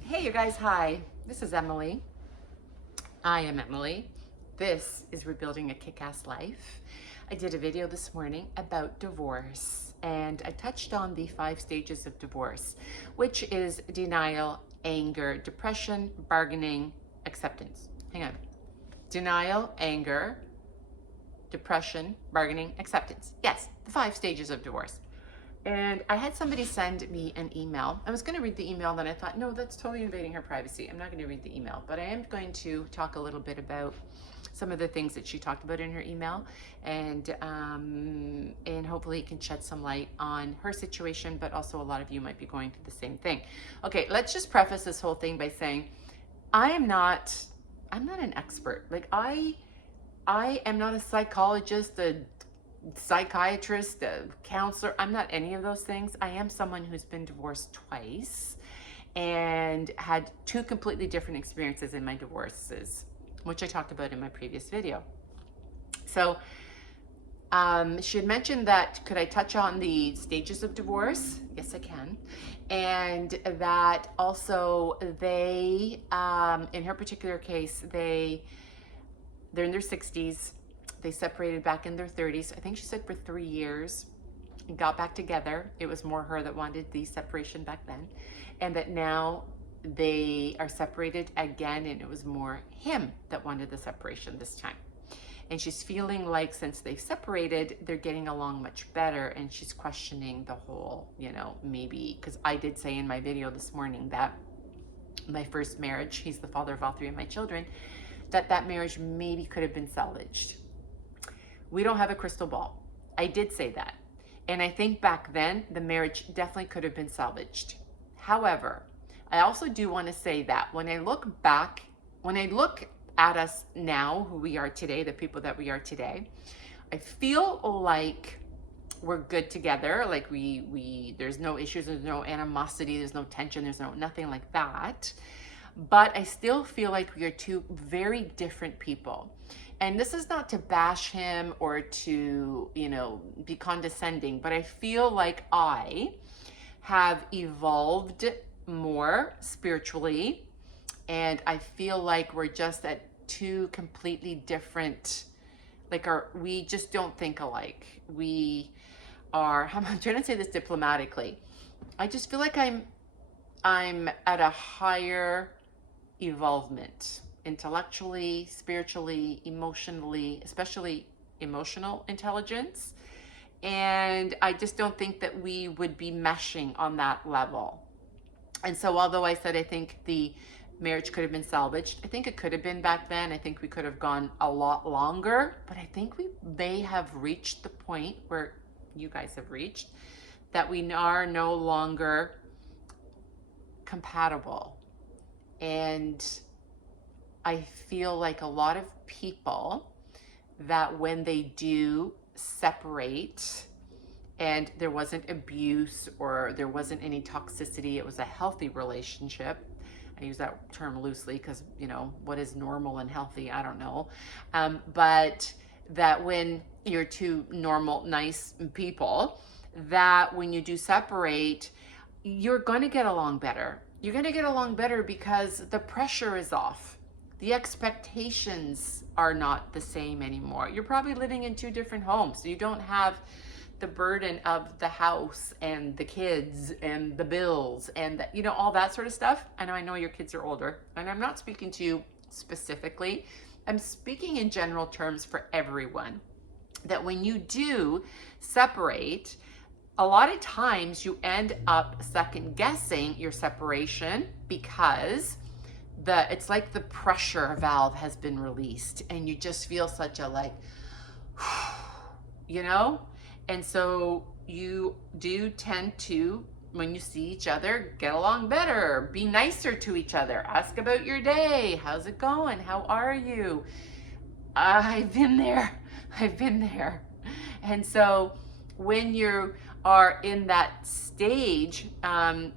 Hey, you guys, hi. This is Emily. I am Emily. This is Rebuilding a Kick-Ass Life. I did a video this morning about divorce, and I touched on the 5 stages of divorce, which is denial, anger, depression, bargaining, acceptance. Hang on. Denial, anger, depression, bargaining, acceptance. Yes, the 5 stages of divorce. And I had somebody send me an email. I was going to read the email, then I thought, no, that's totally invading her privacy. I'm not going to read the email, but I am going to talk a little bit about some of the things that she talked about in her email, and hopefully it can shed some light on her situation, but also a lot of you might be going through the same thing. Okay, let's just preface this whole thing by saying I'm not an expert. Like I am not a psychologist, a psychiatrist, a counselor. I'm not any of those things. I am someone who's been divorced twice and had 2 completely different experiences in my divorces, which I talked about in my previous video. So she had mentioned that, could I touch on the stages of divorce? Yes, I can. And that also they, in her particular case, they're in their 60s. They separated back in their 30s. I think she said for 3 years, and got back together. It was more her that wanted the separation back then. And that now they are separated again, and it was more him that wanted the separation this time. And she's feeling like since they've separated, they're getting along much better. And she's questioning the whole, maybe, because I did say in my video this morning that my first marriage, he's the father of all 3 of my children, that marriage maybe could have been salvaged. We don't have a crystal ball. I did say that. And I think back then, the marriage definitely could have been salvaged. However, I also do want to say that when I look at us now, who we are today, the people that we are today, I feel like we're good together. Like there's no issues, there's no animosity, there's no tension, there's nothing like that. But I still feel like we are 2 very different people. And this is not to bash him or to, be condescending, but I feel like I have evolved more spiritually, and I feel like we're just at 2 completely different, we just don't think alike. We are, I'm trying to say this diplomatically. I just feel like I'm at a higher evolvement, intellectually, spiritually, emotionally, especially emotional intelligence. And I just don't think that we would be meshing on that level. And so although I said I think the marriage could have been salvaged, I think it could have been back then. I think we could have gone a lot longer, but I think they have reached the point where you guys have reached, that we are no longer compatible. And I feel like a lot of people, that when they do separate and there wasn't abuse or there wasn't any toxicity, it was a healthy relationship. I use that term loosely because, what is normal and healthy? I don't know. But that when you're 2 normal, nice people, that when you do separate, you're going to get along better. You're going to get along better because the pressure is off. The expectations are not the same anymore. You're probably living in 2 different homes, so you don't have the burden of the house and the kids and the bills and all that sort of stuff. And I know your kids are older, and I'm not speaking to you specifically. I'm speaking in general terms for everyone, that when you do separate, a lot of times you end up second guessing your separation because it's like the pressure valve has been released, and you just feel such a and so you do tend to, when you see each other, get along better, be nicer to each other, ask about your day, how's it going, how are you? I've been there. And so when you are in that stage,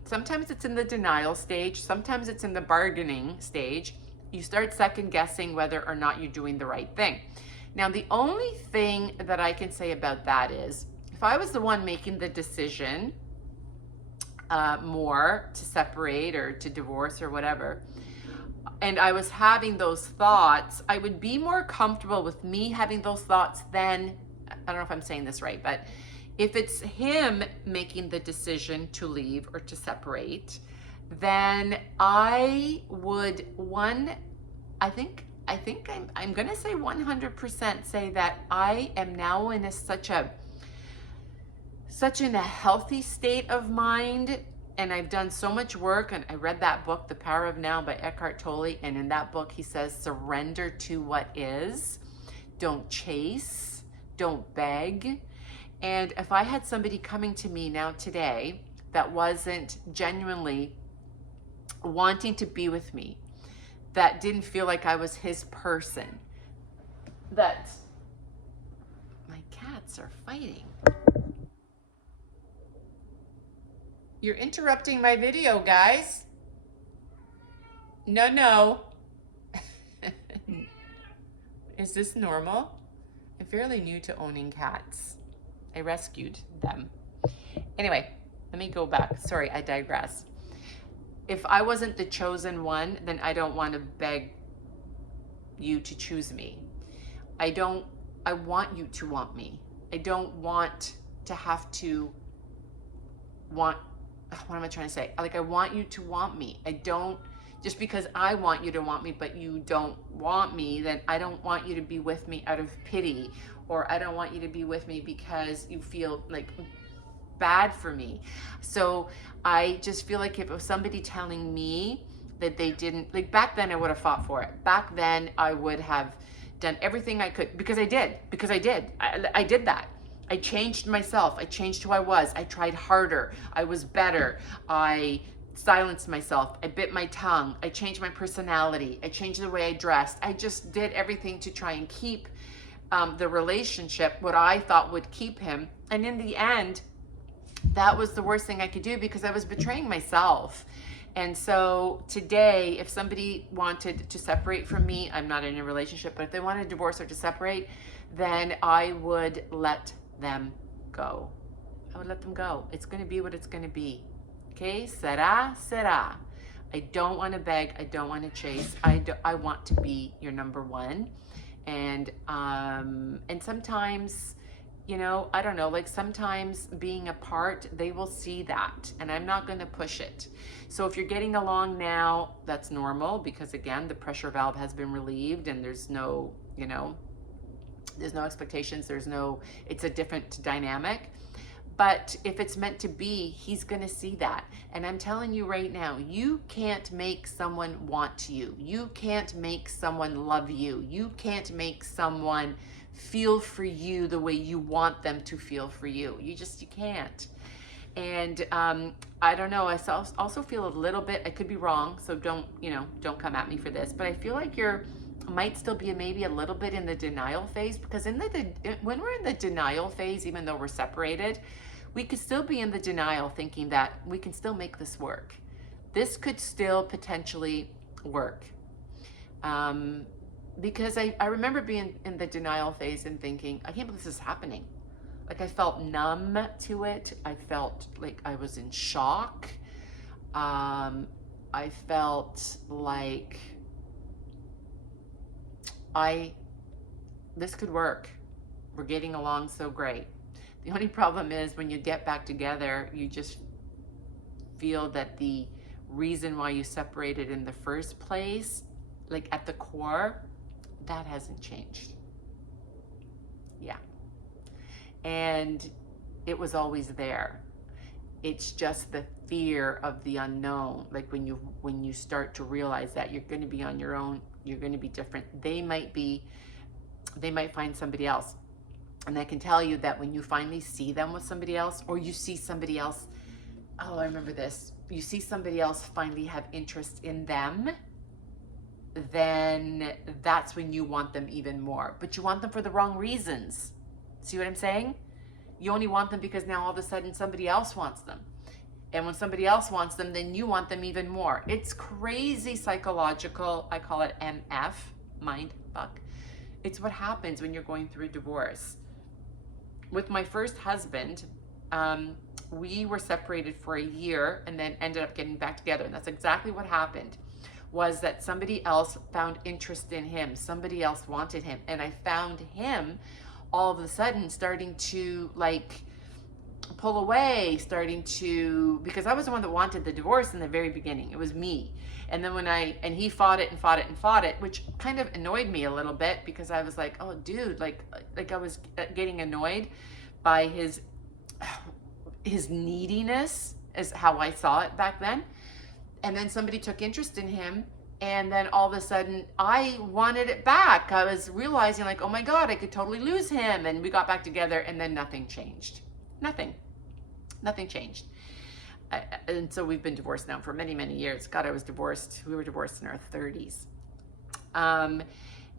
sometimes it's in the denial stage, sometimes it's in the bargaining stage, you start second guessing whether or not you're doing the right thing. Now, the only thing that I can say about that is, if I was the one making the decision, more to separate or to divorce or whatever, and I was having those thoughts, I would be more comfortable with me having those thoughts than, I don't know if I'm saying this right, but if it's him making the decision to leave or to separate, then I would, I'm going to say 100% say that I am now in such in a healthy state of mind, and I've done so much work, and I read that book, The Power of Now by Eckhart Tolle, and in that book he says, surrender to what is, don't chase, don't beg. And if I had somebody coming to me now today that wasn't genuinely wanting to be with me, that didn't feel like I was his person, that my cats are fighting. You're interrupting my video, guys. No. Is this normal? I'm fairly new to owning cats. I rescued them. Anyway, let me go back. Sorry, I digress. If I wasn't the chosen one, then I don't want to beg you to choose me. I want you to want me. I don't want to have to want, what am I trying to say? Like, I want you to want me. I don't, just because I want you to want me, but you don't want me, then I don't want you to be with me out of pity, or I don't want you to be with me because you feel like bad for me. So I just feel like if it was somebody telling me that they didn't, like back then I would have fought for it. Back then I would have done everything I could, because I did. I did that. I changed myself. I changed who I was. I tried harder. I was better. I silenced myself. I bit my tongue. I changed my personality. I changed the way I dressed. I just did everything to try and keep the relationship, what I thought would keep him. And in the end, that was the worst thing I could do, because I was betraying myself. And so today, if somebody wanted to separate from me, I'm not in a relationship, but if they wanted to divorce or to separate, then I would let them go. I would let them go. It's going to be what it's going to be. Okay? Será, será. I don't want to beg. I don't want to chase. I want to be your number one. And sometimes, you know, I don't know, like sometimes being apart, they will see that, and I'm not going to push it. So if you're getting along now, that's normal, because again, the pressure valve has been relieved, and there's no, you know, there's no expectations, it's a different dynamic. But if it's meant to be, he's going to see that. And I'm telling you right now, you can't make someone want you. You can't make someone love you. You can't make someone feel for you the way you want them to feel for you. You can't. And I don't know, I also feel a little bit, I could be wrong, so don't come at me for this, but I feel like might still be maybe a little bit in the denial phase, because when we're in the denial phase, even though we're separated, we could still be in the denial thinking that we can still make this work. This could still potentially work. Because I remember being in the denial phase and thinking, I can't believe this is happening. Like I felt numb to it. I felt like I was in shock. I felt like this could work. We're getting along so great. The only problem is when you get back together, you just feel that the reason why you separated in the first place, like at the core, that hasn't changed. Yeah. And it was always there. It's just the fear of the unknown. Like when you start to realize that you're going to be on your own, you're going to be different. They might find somebody else. And I can tell you that when you finally see them with somebody else, or you see somebody else, oh, I remember this, you see somebody else finally have interest in them, then that's when you want them even more. But you want them for the wrong reasons. See what I'm saying? You only want them because now all of a sudden somebody else wants them. And when somebody else wants them, then you want them even more. It's crazy psychological. I call it MF, mind fuck. It's what happens when you're going through a divorce. With my first husband, we were separated for a year and then ended up getting back together. And that's exactly what happened, was that somebody else found interest in him. Somebody else wanted him. And I found him all of a sudden starting to like pull away, starting to, because I was the one that wanted the divorce in the very beginning. It was me. And then and he fought it and fought it and fought it, which kind of annoyed me a little bit, because I was like, oh dude, like I was getting annoyed by his neediness, is how I saw it back then. And then somebody took interest in him, and then all of a sudden I wanted it back. I was realizing like, oh my God, I could totally lose him. And we got back together, and then nothing changed. Nothing changed. And so we've been divorced now for many, many years. God, we were divorced in our 30s.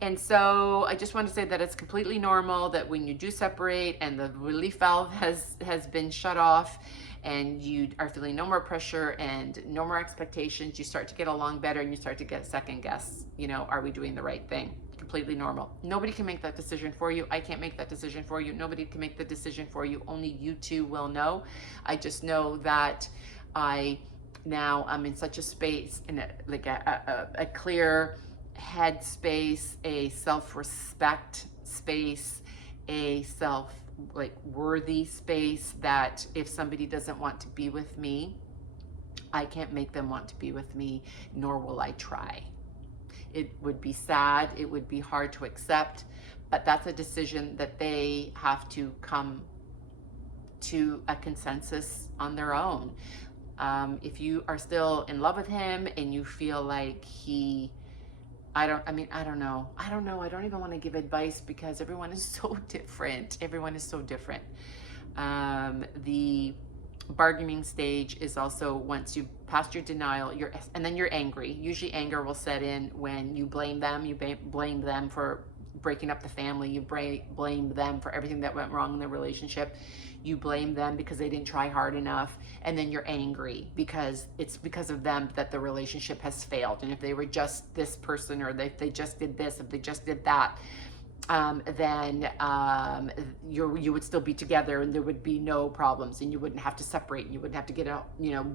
And so I just want to say that it's completely normal that when you do separate and the relief valve has been shut off, and you are feeling no more pressure and no more expectations, you start to get along better, and you start to get second guess, are we doing the right thing? Completely normal. Nobody can make that decision for you. I can't make that decision for you. Nobody can make the decision for you. Only you two will know. I just know that I'm in such a space, in a clear head space, a self-respect space, a worthy space, that if somebody doesn't want to be with me, I can't make them want to be with me, nor will I try. It would be sad, it would be hard to accept, but that's a decision that they have to come to a consensus on their own. If you are still in love with him and you feel like I don't know. I don't even want to give advice, because everyone is so different. Everyone is so different. The bargaining stage is also once you pass your denial, and then you're angry. Usually anger will set in when you blame them. You blame them for breaking up the family. You blame them for everything that went wrong in the relationship. You blame them because they didn't try hard enough. And then you're angry because it's because of them that the relationship has failed. And if they were just this person, or if they just did this, if they just did that, then you would still be together, and there would be no problems, and you wouldn't have to separate, and you wouldn't have to get out,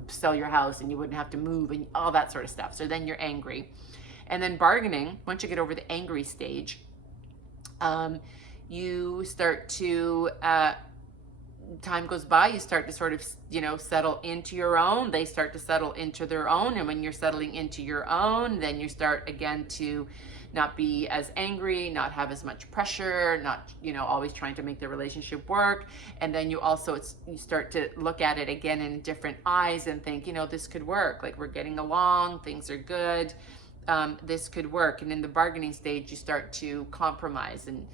sell your house, and you wouldn't have to move, and all that sort of stuff. So then you're angry. And then bargaining, once you get over the angry stage, you start to, time goes by, you start to sort of, settle into your own. They start to settle into their own. And when you're settling into your own, then you start again to not be as angry, not have as much pressure, not, always trying to make the relationship work. And then you start to look at it again in different eyes and think, this could work. Like, we're getting along, things are good. This could work. And in the bargaining stage, you start to compromise, and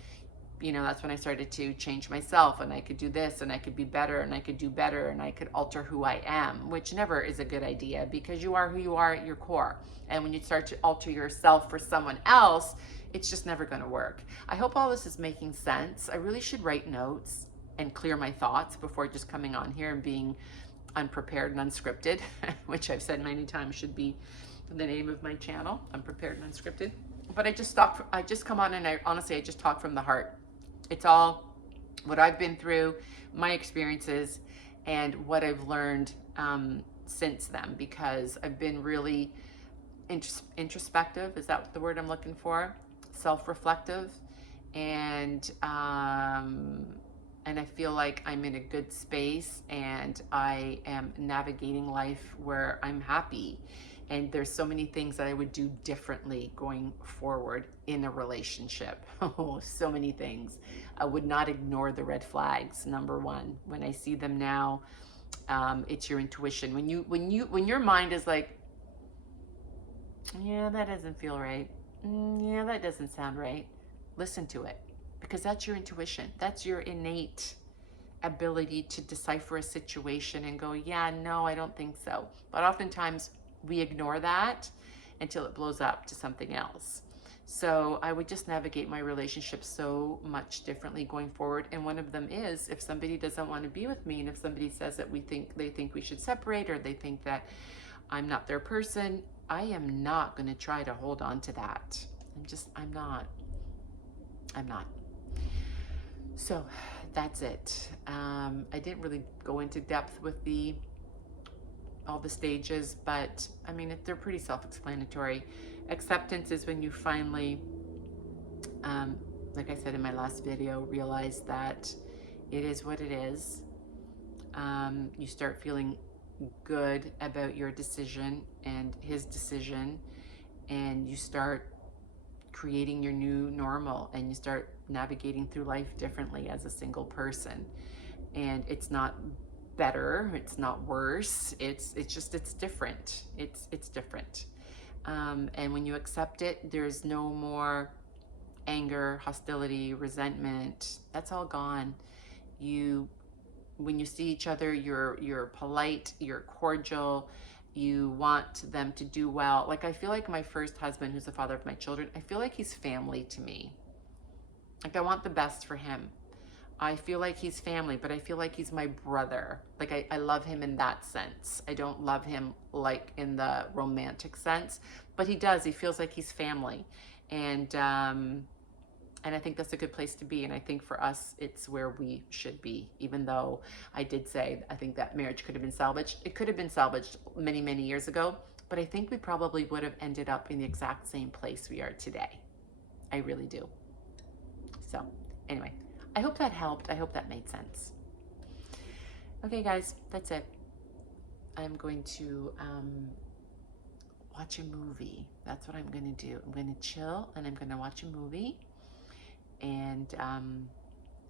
that's when I started to change myself, and I could do this, and I could be better, and I could do better, and I could alter who I am, which never is a good idea, because you are who you are at your core. And when you start to alter yourself for someone else, it's just never going to work. I hope all this is making sense. I really should write notes and clear my thoughts before just coming on here and being unprepared and unscripted, which I've said many times should be the name of my channel, Unprepared and Unscripted. But I just come on, and I just talk from the heart. It's all what I've been through, my experiences, and what I've learned since then, because I've been really introspective. Is that the word I'm looking for? Self-reflective. And I feel like I'm in a good space, and I am navigating life where I'm happy. And there's so many things that I would do differently going forward in a relationship. Oh, so many things. I would not ignore the red flags. Number one, when I see them now, it's your intuition. When your mind is like, yeah, that doesn't feel right. Yeah, that doesn't sound right. Listen to it, because that's your intuition. That's your innate ability to decipher a situation and go, yeah, no, I don't think so. But oftentimes we ignore that until it blows up to something else. So I would just navigate my relationship so much differently going forward. And one of them is, if somebody doesn't want to be with me, and if somebody says that they think we should separate, or they think that I'm not their person, I am not going to try to hold on to that. I'm not. So that's it. I didn't really go into depth with all the stages, but I mean, they're pretty self-explanatory. Acceptance is when you finally, like I said in my last video, realize that it is what it is. You start feeling good about your decision and his decision, and you start creating your new normal, and you start navigating through life differently as a single person. And it's not better, it's not worse, it's different. It's different. And when you accept it, there's no more anger, hostility, resentment. That's all gone. When you see each other, you're polite, you're cordial, you want them to do well. Like, I feel like my first husband, who's the father of my children, I feel like he's family to me. Like, I want the best for him. I feel like he's family, but I feel like he's my brother. Like, I love him in that sense. I don't love him like in the romantic sense, but he feels like he's family. And I think that's a good place to be. And I think for us, it's where we should be, even though I did say I think that marriage could have been salvaged. It could have been salvaged many, many years ago, but I think we probably would have ended up in the exact same place we are today. I really do. So anyway, I hope that helped. I hope that made sense. Okay, guys, that's it. I'm going to watch a movie. That's what I'm going to do. I'm going to chill and I'm going to watch a movie and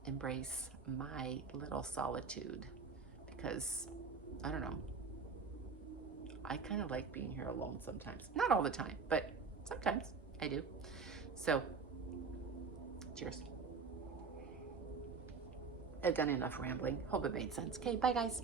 embrace my little solitude, because I don't know, I kind of like being here alone sometimes. Not all the time, but sometimes I do. So cheers. I've done enough rambling. Hope it made sense. Okay, bye guys.